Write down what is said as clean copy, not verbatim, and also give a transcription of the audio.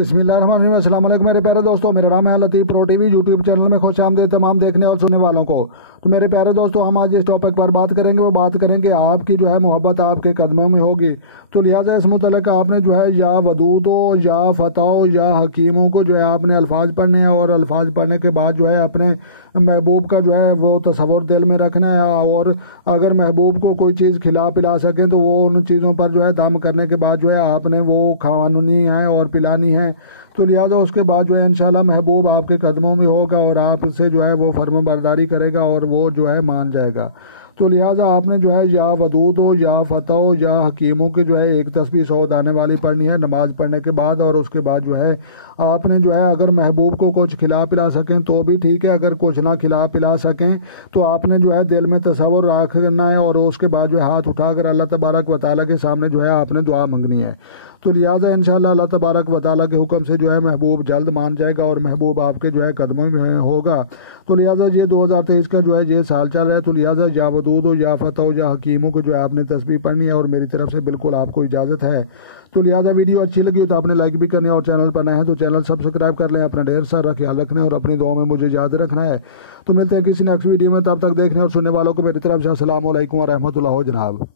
बिस्मिल्लाहिर्रहमानिर्रहीम। अस्सलाम वालेकुम मेरे प्यारे दोस्तों, मेरा नाम है लतीफ़ प्रो टीवी यूट्यूब चैनल में खुश आमदीद तमाम देखने और सुनने वालों को। तो मेरे प्यारे दोस्तों, हम आज इस टॉपिक पर बात करेंगे, वो बात करेंगे आपकी जो है मोहब्बत आपके कदमों में होगी। तो लिहाजा इस मुतल्लिक़ आपने जो है या वदूदो या फताओ या हकीमों को जो है आपने अल्फाज पढ़ने हैं, और अल्फाज पढ़ने के बाद जो है अपने महबूब का जो है वो तसव्वुर दिल में रखना है, और अगर महबूब को कोई चीज़ खिला पिला सकें तो वो उन चीज़ों पर जो है दम करने के बाद जो है आपने वो खवानी है और पिलानी है। तो लिहाजा उसके बाद जो है इंशाल्लाह महबूब आपके कदमों में होगा और आपसे जो है वो फर्माबरदारी करेगा और वो जो है मान जाएगा। तो लिहाजा आपने जो है या वदूदो या फताओ या हकीमों की जो है एक तस्बीह 100 दाने वाली पढ़नी है नमाज पढ़ने के बाद। और उसके बाद जो है आपने जो है अगर महबूब को कुछ खिला पिला सकें तो भी ठीक है, अगर कुछ ना खिला पिला सकें तो आपने जो है दिल में तसव्वुर रखना है और उसके बाद जो है हाथ उठाकर अल्लाह तबारक व तआला के सामने जो है आपने दुआ मांगनी है। तो लिहाजा इंशाल्लाह अल्लाह तबारक व तआला के हुक्म से जो है महबूब जल्द मान जाएगा और महबूब आपके जो है कदमों में होगा। तो लिहाजा ये 2023 का जो है ये साल चल रहा है। तो लिहाजा या वदूदो या फताओ या हकीमों को जो है आपने तस्बीह पढ़नी है और मेरी तरफ से बिल्कुल आपको इजाज़त है। तो लिहाजा वीडियो अच्छी लगी हो तो आपने लाइक भी करनी है और चैनल पर नए हैं तो चैनल सब्सक्राइब कर लें। अपना ढेर सारा ख्याल रखना है और अपनी दुआ में मुझे याद रखना है। तो मिलते हैं किसी नेक्स्ट वीडियो में, तब तक देखने और सुनने वालों को मेरी तरफ से अस्सलाम वालेकुम व रहमतुल्लाह जनाब।